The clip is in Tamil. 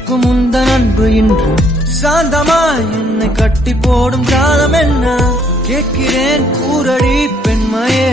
இருக்கும் உந்தன் அன்பு இன்று சாந்தமாய் என்னை கட்டி போடும் காலம் என்ன கேட்கிறேன் கூரடி பெண்மையே.